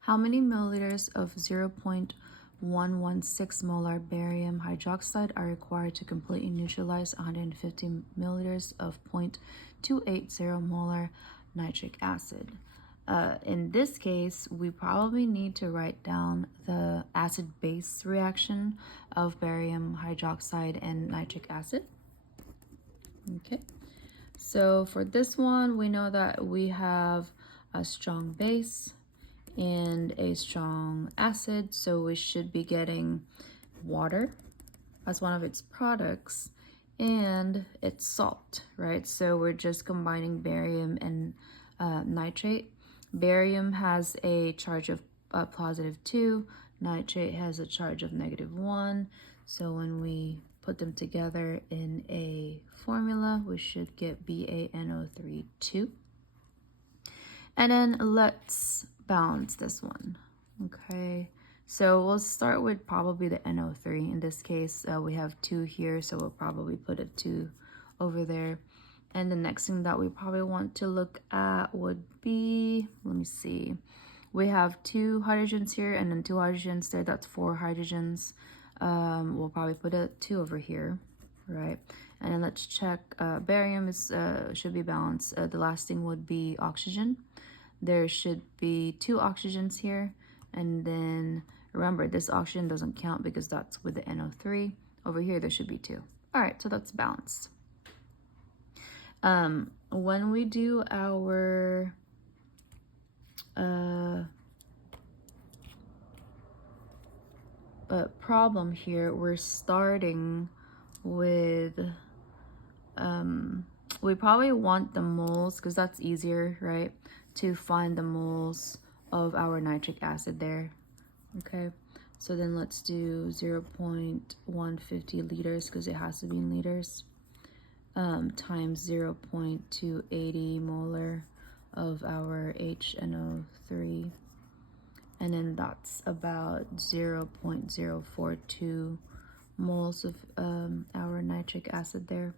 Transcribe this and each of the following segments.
How many milliliters of 0.116 molar barium hydroxide are required to completely neutralize 150 milliliters of 0.280 molar nitric acid? In this case, we probably need to write down the acid-base reaction of barium hydroxide and nitric acid. Okay, so for this one, we know that we have a strong base and a strong acid, so we should be getting water as one of its products, and it's salt, right? So we're just combining barium and nitrate. Barium has a charge of +2, nitrate has a charge of -1. So when we put them together in a formula, we should get BaNO3 2. And then let's balance this one. Okay, so we'll start with probably the NO3. In this case, we have 2 here, so we'll probably put a 2 over there. And the next thing that we probably want to look at would be, let me see, we have 2 hydrogens here and then 2 hydrogens there. That's 4 hydrogens. We'll probably put a 2 over here, right? And then let's check, barium is should be balanced. The last thing would be oxygen. There should be 2 oxygens here, and then remember, this oxygen doesn't count because that's with the NO3. Over here, there should be 2. All right, so that's balanced. When we do our problem here, we're starting with, we probably want the moles because that's easier, right? To find the moles of our nitric acid there. Okay, so then let's do 0.150 liters because it has to be in liters, times 0.280 molar of our HNO3, and then that's about 0.042 moles of our nitric acid there.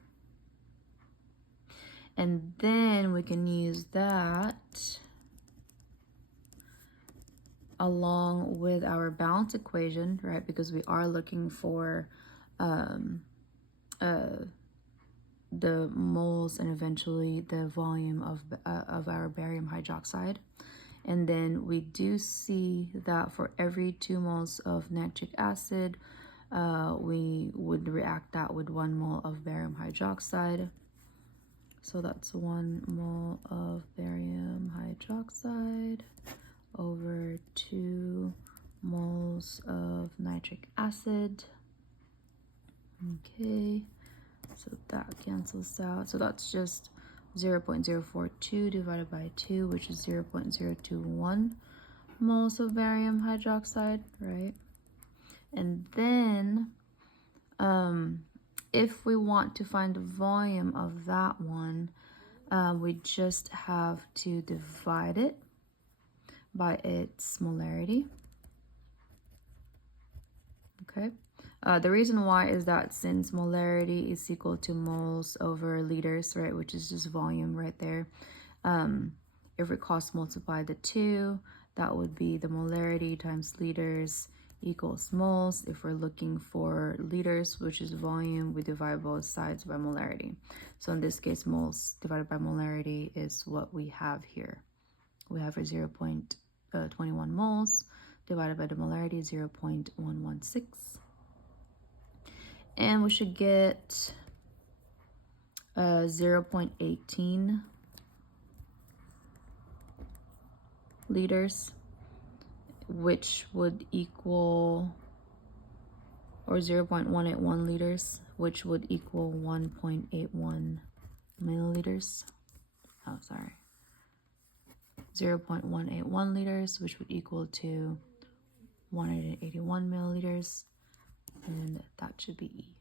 And then we can use that along with our balance equation, right? Because we are looking for the moles and eventually the volume of our barium hydroxide. And then we do see that for every 2 moles of nitric acid, we would react that with 1 mole of barium hydroxide. So that's 1 mole of barium hydroxide over 2 moles of nitric acid. Okay, so that cancels out. So that's just 0.042 divided by 2, which is 0.021 moles of barium hydroxide, right? And then if we want to find the volume of that one, we just have to divide it by its molarity. Okay. The reason why is that since molarity is equal to moles over liters, right, which is just volume right there, if we cross multiply the 2, that would be the molarity times liters equals moles. If we're looking for liters, which is volume, we divide both sides by molarity. So in this case, moles divided by molarity is what we have here. We have a 0.21 moles divided by the molarity, 0.116. And we should get 0.18 liters, which would equal, or 0.181 liters, which would equal 1.81 milliliters. Oh, sorry. 0.181 liters, which would equal to 181 milliliters. And that should be E.